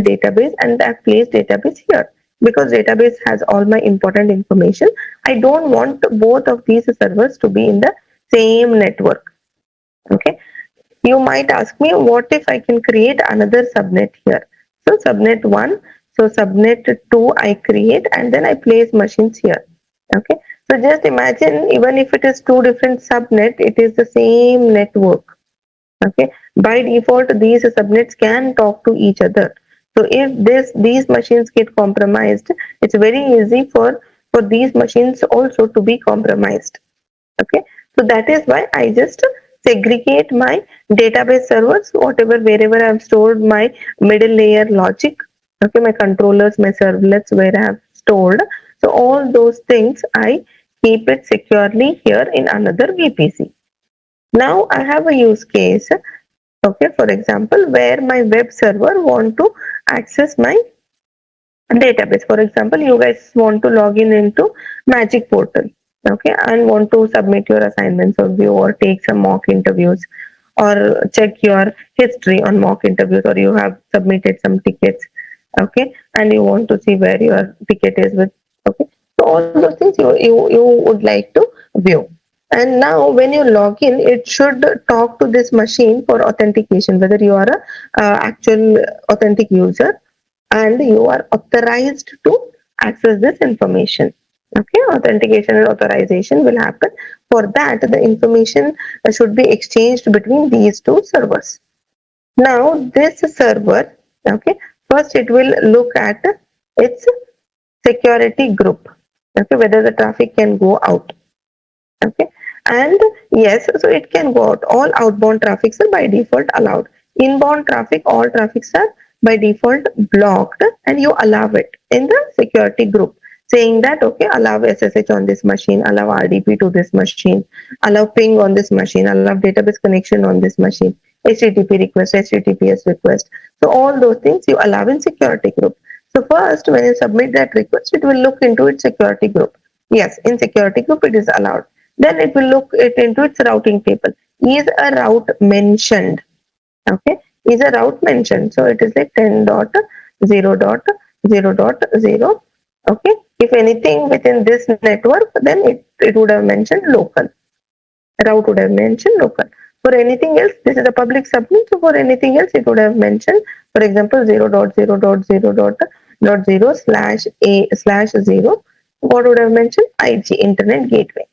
database and I've placed database here. Because database has all my important information, I don't want both of these servers to be in the same network. Okay. You might ask me, what if I can create another subnet here? So subnet 1, so subnet 2 I create and then I place machines here. Okay. So just imagine, even if it is two different subnet, it is the same network. Okay. By default, these subnets can talk to each other. So if these machines get compromised, it's very easy for these machines also to be compromised. Okay. So that is why I just segregate my database servers, whatever, wherever I've stored my middle layer logic. Okay. My controllers, my servlets, where I have stored. So all those things I keep it securely here in another VPC. Now I have a use case. Okay. For example, where my web server want to access my database. For example, you guys want to log in into Magic Portal, okay, and want to submit your assignments or view or take some mock interviews or check your history on mock interviews, or you have submitted some tickets, okay, and you want to see where your ticket is with, okay. So all those things you would like to view. And now when you log in, it should talk to this machine for authentication, whether you are a actual authentic user and you are authorized to access this information. Okay, authentication and authorization will happen. For that, the information should be exchanged between these two servers. Now, this server, okay, first it will look at its security group, okay, whether the traffic can go out. Okay, and yes, so it can go out. All outbound traffics are by default allowed. Inbound traffic, all traffics are by default blocked, and you allow it in the security group, saying that okay, allow SSH on this machine, allow RDP to this machine, allow ping on this machine, allow database connection on this machine, HTTP request, HTTPS request. So all those things you allow in security group. So first, when you submit that request, it will look into its security group. Yes, in security group it is allowed. Then it will look it into its routing table. Is a route mentioned? Okay, is a route mentioned? So it is like 10.0.0.0. Okay, if anything within this network, then it would have mentioned local. Route would have mentioned local. For anything else, this is a public subnet. So for anything else, it would have mentioned, for example, 0.0.0.0.0 slash a slash 0. What would have mentioned? IG, Internet Gateway.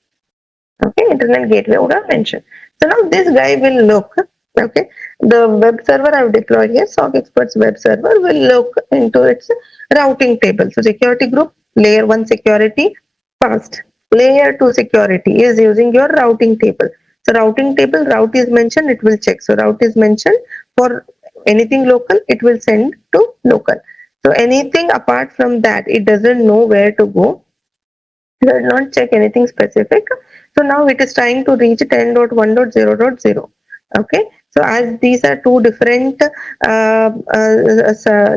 Okay, Internet Gateway would have mentioned. So now this guy will look, okay, the web server I've deployed here, SOC Experts web server, will look into its routing table. So security group, layer 1 security, fast. Layer 2 security is using your routing table. So routing table, route is mentioned, it will check. So route is mentioned for anything local, it will send to local. So anything apart from that, it doesn't know where to go. It does not check anything specific. So now it is trying to reach 10.1.0.0. Okay. So as these are two different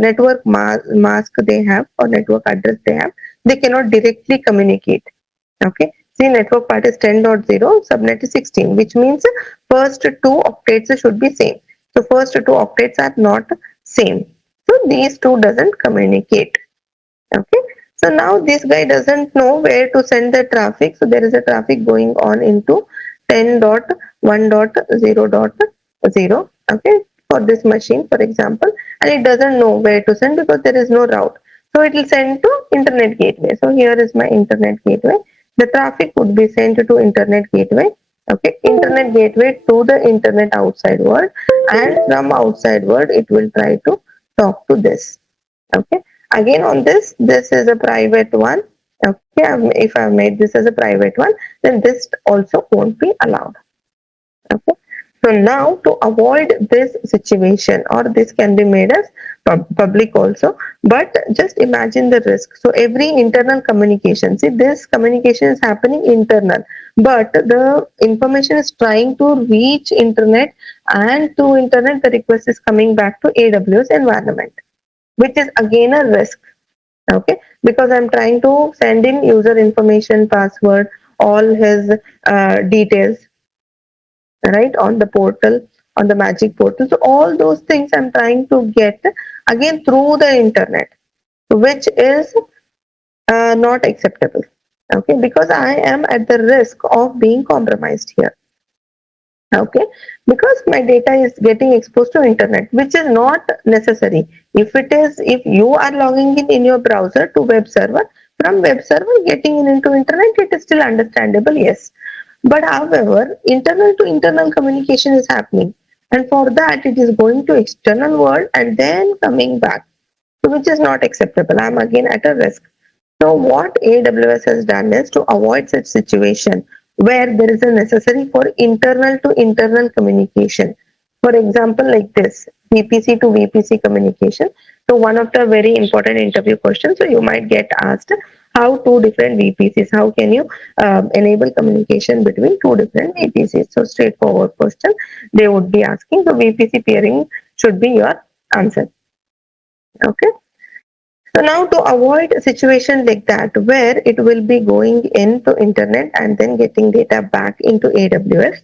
network mask they have, or network address they have, they cannot directly communicate. Okay. See, network part is 10.0, subnet is 16, which means first two octets should be same. So first two octets are not same. So these two doesn't communicate. Okay. So now this guy doesn't know where to send the traffic. So there is a traffic going on into 10.1.0.0. Okay. For this machine, for example, and it doesn't know where to send because there is no route. So it will send to internet gateway. So here is my internet gateway. The traffic would be sent to internet gateway. Okay. Internet gateway to the internet outside world, and from outside world, it will try to talk to this. Okay. Again on this is a private one. Okay, if I've made this as a private one, then this also won't be allowed. Okay. So now to avoid this situation, or this can be made as public also, but just imagine the risk. So every internal communication, see, this communication is happening internal, but the information is trying to reach internet, and to internet the request is coming back to AWS environment, which is again a risk. Okay, because I'm trying to send in user information, password, all his details, right, on the portal, on the Magic Portal. So all those things I'm trying to get again through the internet, which is not acceptable. Okay, because I am at the risk of being compromised here. Okay, because my data is getting exposed to internet, which is not necessary. If you are logging in your browser to web server, from web server getting in into internet, it is still understandable, yes. But however, internal to internal communication is happening, and for that it is going to external world and then coming back, which is not acceptable. I'm again at a risk. So what AWS has done is to avoid such situation where there is a necessary for internal to internal communication. For example, like this, VPC to VPC communication. So one of the very important interview questions, so you might get asked how two different VPCs, how can you enable communication between two different VPCs? So straightforward question they would be asking. So VPC peering should be your answer. Okay. So now to avoid a situation like that where it will be going into internet and then getting data back into AWS,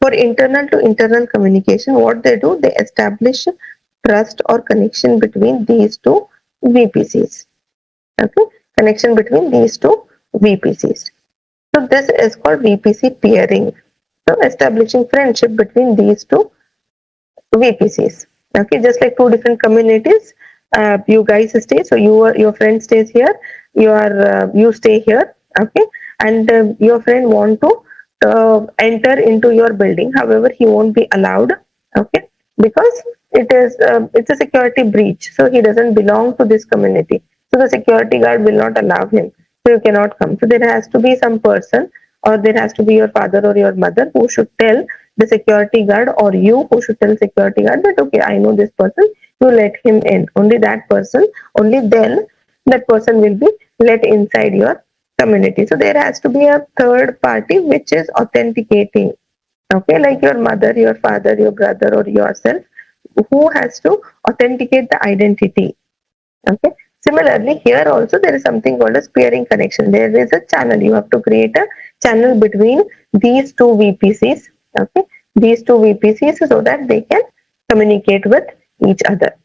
for internal to internal communication, what they do, they establish trust or connection between these two VPCs. Okay, connection between these two VPCs. So this is called VPC peering. So establishing friendship between these two VPCs. Okay, just like two different communities, you guys stay. So your friend stays here, you stay here. Okay, and your friend want to enter into your building. However, he won't be allowed. Okay, because it's a security breach. So he doesn't belong to this community. So the security guard will not allow him. So you cannot come. So there has to be some person, or there has to be your father or your mother who should tell the security guard, or you who should tell security guard that okay, I know this person, you let him in. Only that person, only then that person will be let inside your community. So there has to be a third party which is authenticating. Okay, like your mother, your father, your brother, or yourself, who has to authenticate the identity. Okay. Similarly, here also there is something called as peering connection. There is a channel. You have to create a channel between these two VPCs. Okay, these two VPCs so that they can communicate with each other.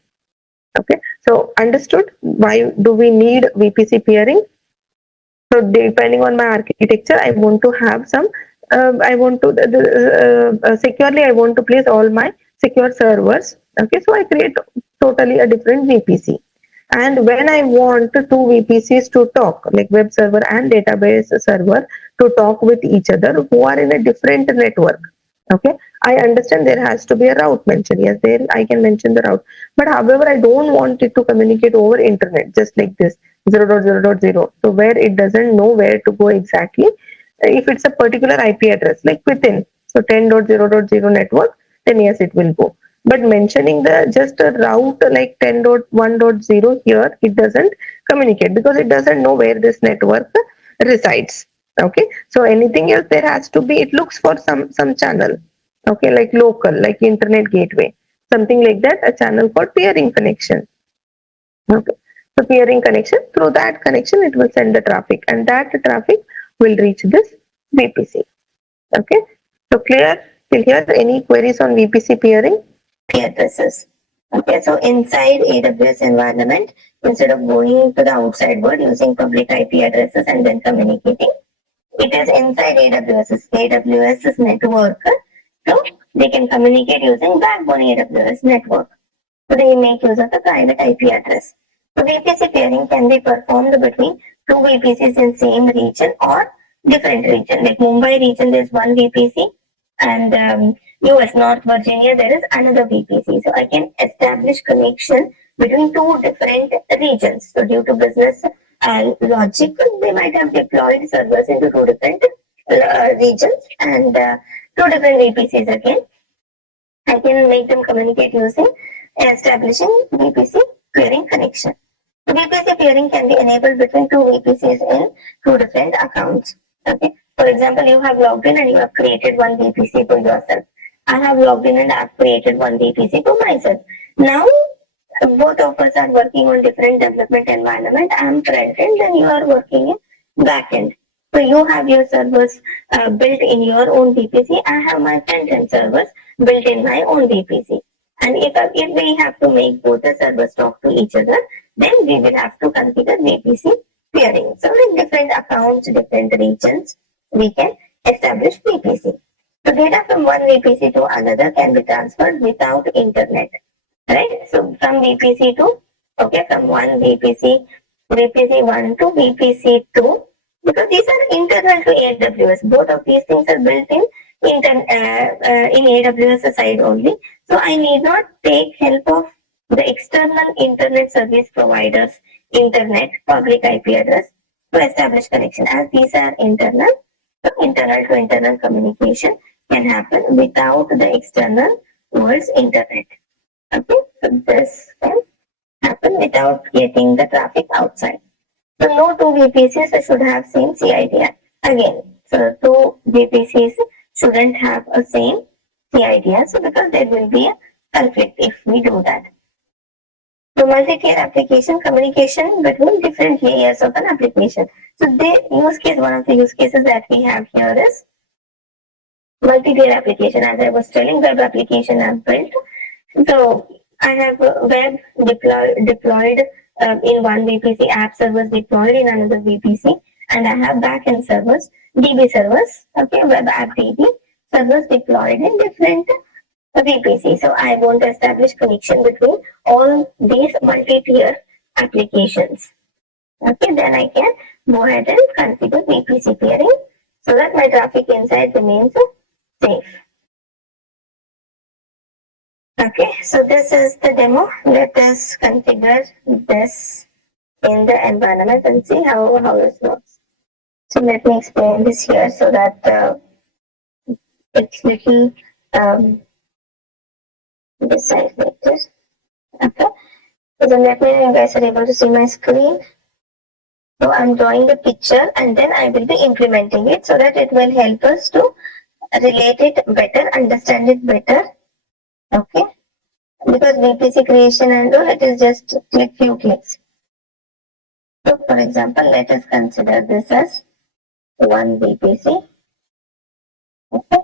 Okay, so understood why do we need VPC peering? So depending on my architecture, I want to have some. I want to securely. I want to place all my secure servers. Okay, so I create totally a different VPC. And when I want two VPCs to talk, like web server and database server, to talk with each other who are in a different network. Okay, I understand there has to be a route mentioned. Yes, there I can mention the route. But however, I don't want it to communicate over internet, just like this 0.0.0. So where it doesn't know where to go exactly, if it's a particular IP address, like within, so 10.0.0 network, then yes, it will go. But mentioning the just a route like 10.1.0 here, it doesn't communicate because it doesn't know where this network resides. Okay, so anything else there has to be, it looks for some channel. Okay, like local, like internet gateway, something like that, a channel called peering connection. Okay, so peering connection, through that connection it will send the traffic, and that traffic will reach this VPC. Okay, so clear till here? Any queries on VPC peering? Addresses. Okay, so inside AWS environment, instead of going to the outside world using public IP addresses and then communicating, it is inside AWS's network. So they can communicate using backbone AWS network. So they make use of the private IP address. So VPC peering can be performed between two VPCs in same region or different region. Like Mumbai region, there is one VPC, and US North Virginia there is another VPC. So I can establish connection between two different regions. So due to business and logic, they might have deployed servers into two different regions and two different VPCs again. I can make them communicate using establishing VPC peering connection. VPC peering can be enabled between two VPCs in two different accounts. Okay. For example, you have logged in and you have created one VPC for yourself. I have logged in and I have created one VPC for myself. Now, both of us are working on different development environment. I am front end and you are working in back end. So you have your servers built in your own VPC. I have my front end servers built in my own VPC. And if we have to make both the servers talk to each other, then we will have to configure VPC peering. So with different accounts, different regions, we can establish VPC. So data from one VPC to another can be transferred without internet, right? So from VPC to, okay, from one VPC 1 to VPC 2, because these are internal to AWS. Both of these things are built in AWS side only. So I need not take help of the external internet service providers, internet, public IP address to establish connection. As these are internal, so internal to internal communication can happen without the external world's internet. Okay, so this can happen without getting the traffic outside. So no two VPCs should have same CID again. So two VPCs shouldn't have a same CID. So because there will be a conflict if we do that. So multi-tier application communication between different layers of an application. So the use case, one of the use cases that we have here is multi-tier application. As I was telling, web application I've built. So I have web deployed in one VPC, app servers deployed in another VPC, and I have backend servers, DB servers, okay, web app DB servers deployed in different VPC. So I want to establish connection between all these multi-tier applications. Okay, then I can go ahead and configure VPC peering so that my traffic inside remains safe. Okay, so this is the demo. Let us configure this in the environment and see how this works. So let me explain this here so that it's little this side like this. Okay, so then let me know you guys are able to see my screen. So I'm drawing the picture and then I will be implementing it so that it will help us to relate it better, understand it better. Okay, because VPC creation and all, it is just few clicks. So for example, let us consider this as one VPC. Okay.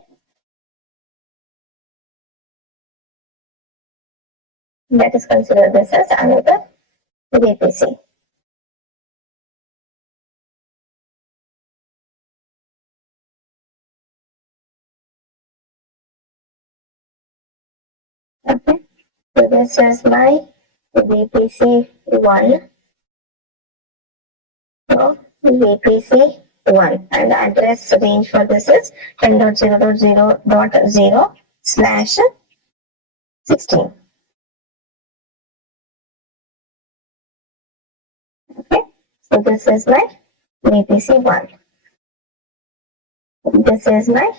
Let us consider this as another VPC. Okay. So this is my VPC1. So VPC1 and the address range for this is 10.0.0.0/16. Okay, so this is my VPC1. This is my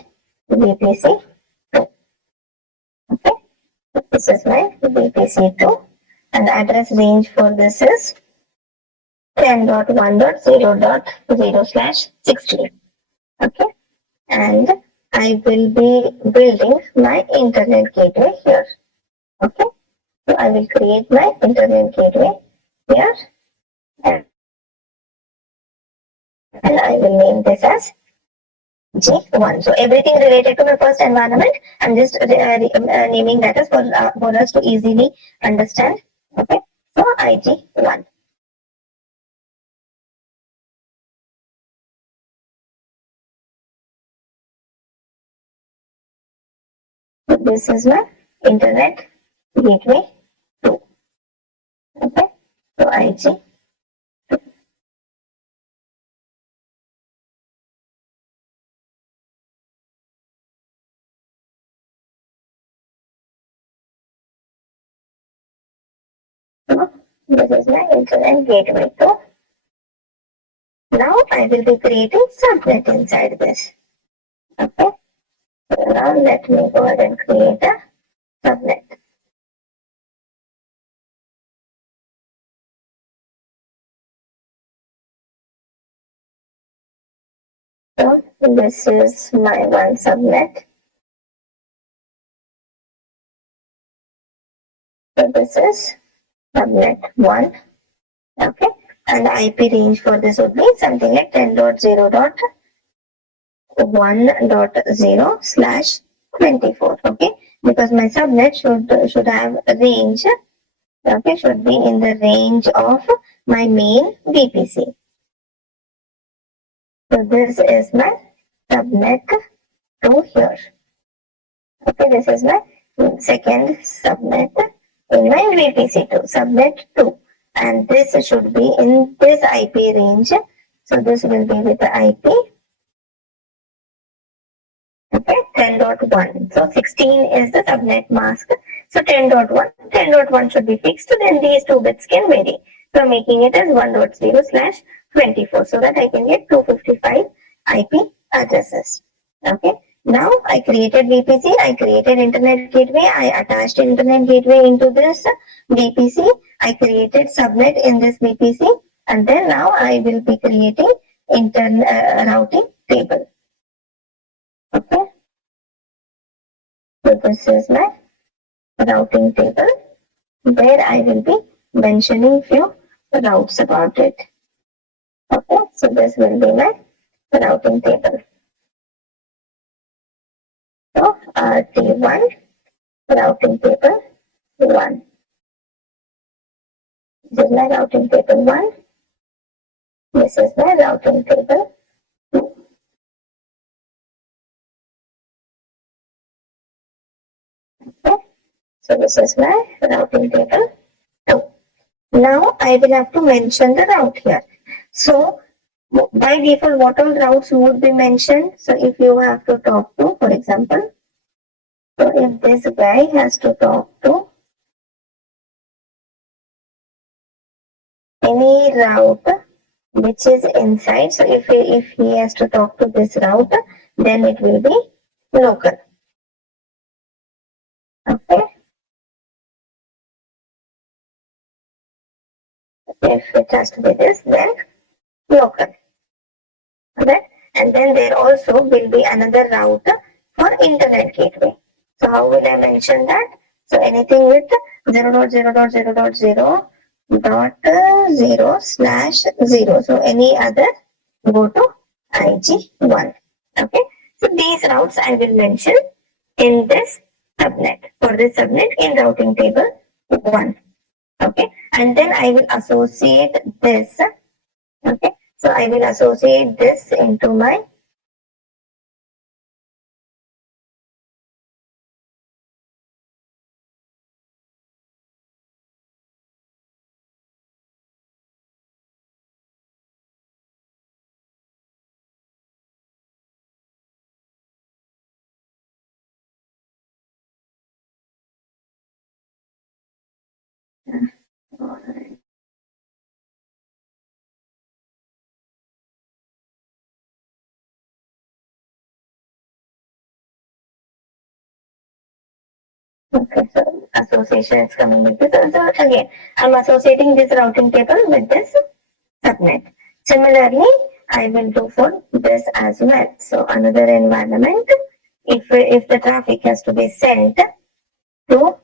VPC2. Okay, this is my VPC2 and the address range for this is 10.1.0.0/16. Okay, and I will be building my internet gateway here. Okay, so I will create my internet gateway here and I will name this as G1. So everything related to my first environment, I'm just naming that as for us to easily understand. Okay, so IG1. So this is my internet gateway 2. Okay, so IG. So this is my internet gateway 2. Now I will be creating subnet inside this. Okay, so now let me go ahead and create a subnet. So this is my one subnet. So this is subnet 1. Okay, and the IP range for this would be something like 10.0.1.0/24. Okay, because my subnet should have a range. Okay, should be in the range of my main VPC. So this is my subnet to here. Okay, this is my second subnet in my VPC2, subnet 2. And this should be in this IP range. So this will be with the IP, okay, 10.1. So 16 is the subnet mask. So 10.1 should be fixed. Then these two bits can vary. So making it as 1.0/24 so that I can get 255 IP addresses. Okay. Now I created VPC, I created internet gateway, I attached internet gateway into this VPC, I created subnet in this VPC, and then now I will be creating routing table. Okay. So this is my routing table where I will be mentioning few routes about it. Okay. So this will be my routing table. So RT1 routing table 1. This is my routing table 1. This is my routing table 2. Okay. So this is my routing table 2. Now I will have to mention the route here. So by default, what all routes would be mentioned? So if you have to talk to, for example, so if this guy has to talk to any route which is inside, so if he has to talk to this route, then it will be local. Okay. If it has to be this, then local. Okay. And then there also will be another route for internet gateway. So how will I mention that? So anything with 0.0.0.0.0/0. So any other go to IG1. Okay. So these routes I will mention in this subnet. For this subnet in routing table 1. Okay. And then I will associate this. Okay. So I will associate this into my okay, so association is coming with this. So again, I'm associating this routing table with this subnet. Similarly, I will do for this as well. So another environment, if the traffic has to be sent to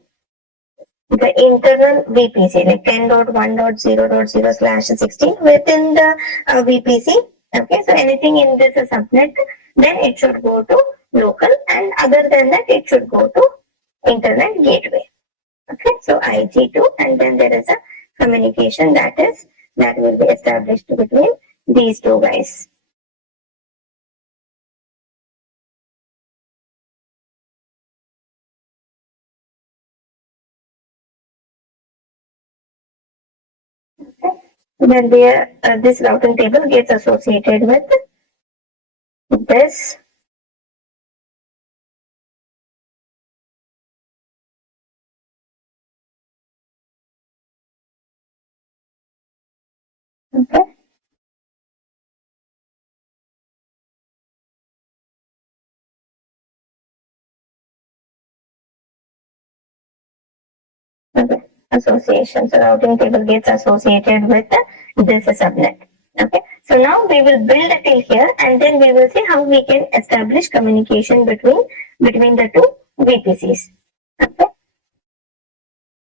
the internal VPC, like 10.1.0.0/16 within the VPC. Okay, so anything in this subnet, then it should go to local, and other than that, it should go to internet gateway. Okay, so IG2, and then there is a communication that will be established between these two guys. Okay. Then this routing table gets associated with this okay. Okay. Association. So routing table gets associated with this subnet. Okay. So now we will build it till here, and then we will see how we can establish communication between the two VPCs. Okay.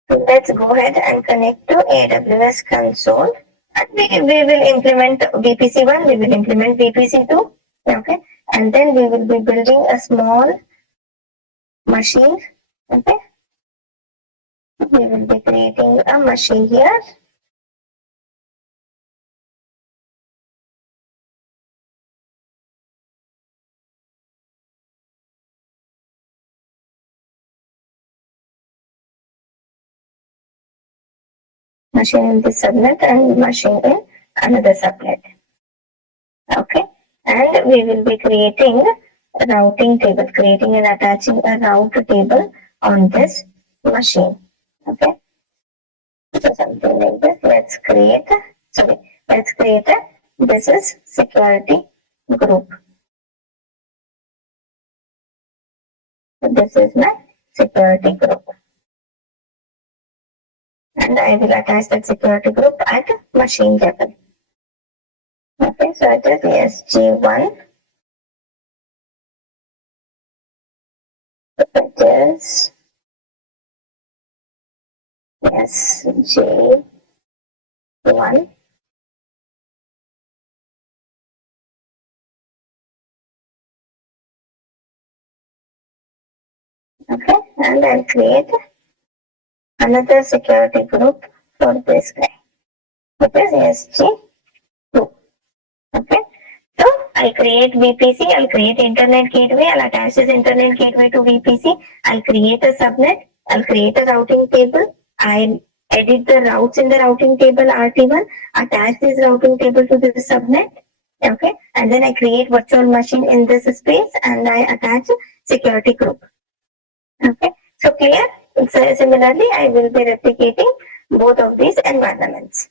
So let's go ahead and connect to AWS console. And we will implement VPC1, we will implement VPC2. Okay. And then we will be building a small machine Okay, we will be creating a machine here. Machine in this subnet and machine in another subnet. Okay, and we will be creating a routing table, creating and attaching a route table on this machine. Okay, so something like this. Let's create a, this is security group. This is my security group. And I will attach that security group at machine level. Okay, so it is SG1. It is SG1. Okay, and I'll create another security group for this guy. It is SG2. Okay, so I'll create VPC, I'll create internet gateway, I'll attach this internet gateway to VPC, I'll create a subnet, I'll create a routing table, I'll edit the routes in the routing table RT1, attach this routing table to this subnet, okay, and then I create virtual machine in this space and I attach security group. Okay, so clear? So similarly, I will be replicating both of these environments.